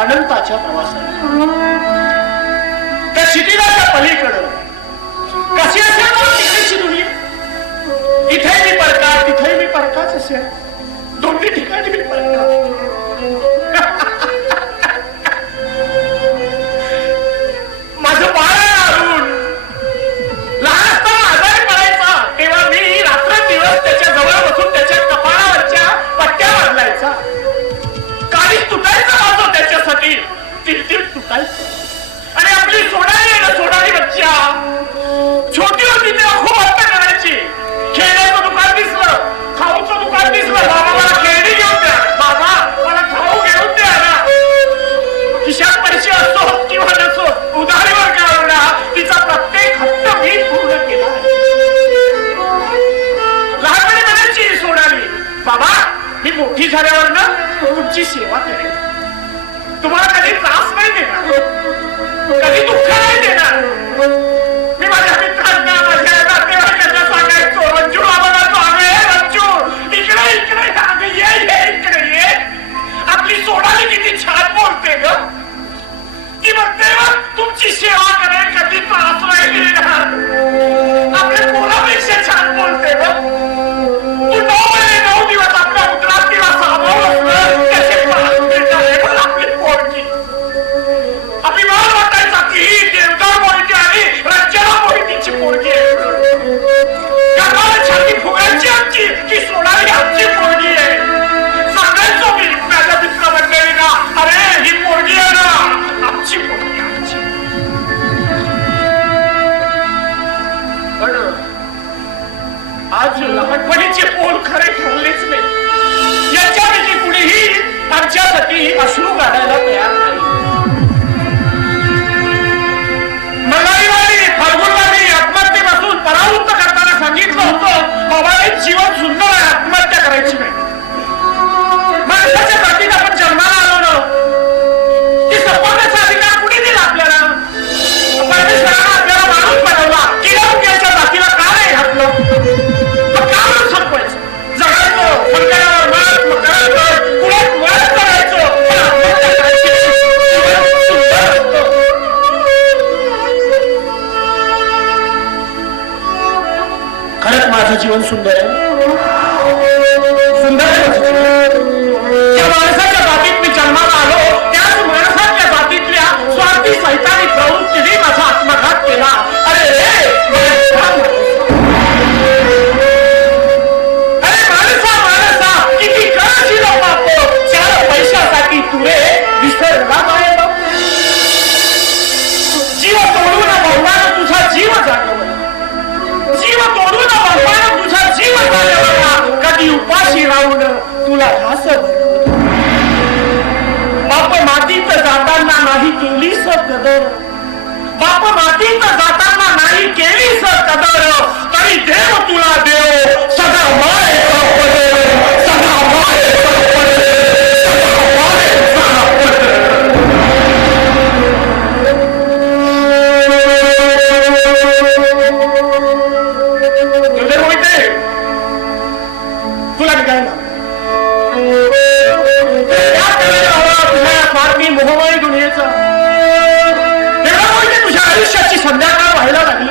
अनंताच्या प्रवासात. त्या शिथिलाच्या पलीकडं. कशी असेल मला दुनिया? इथे मी परका तिथे मी परकाच असेल. दोन्ही ठिकाणी मी परका. मोठी झाल्यावर ना तुमची सेवा करेल. तुम्हाला कधी त्रास नाही देणार. कधी दुःख नाही देणार. मी माझ्या मित्रांना माझ्या नातेवाईकांना सांगायचो रज्जू आम्हाला तो आम्ही रज्जू इकडे इकडे आम्ही ये ये इकडे ये. आपली सोडाली किती छान बोलते ग. की म्हणते तुमची सेवा करेल कधी त्रास नाही देणार. आपल्या छान बोलते ग. माझं जीवन सुंदर आहे. सुंदर मी देव तुला देव. सदा माय सदा माय तुला मोहमाळी दुनियेचा. तुझ्या आयुष्याची संध्याकाळ व्हायला लागली.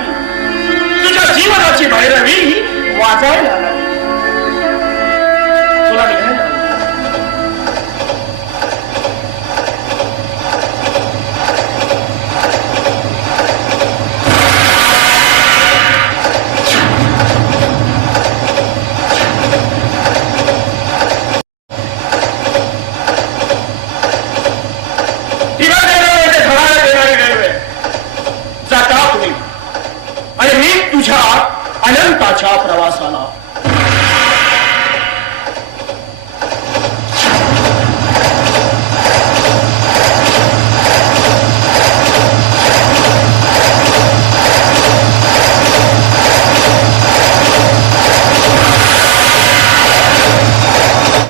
तुझ्या अनंताच्या प्रवासाला.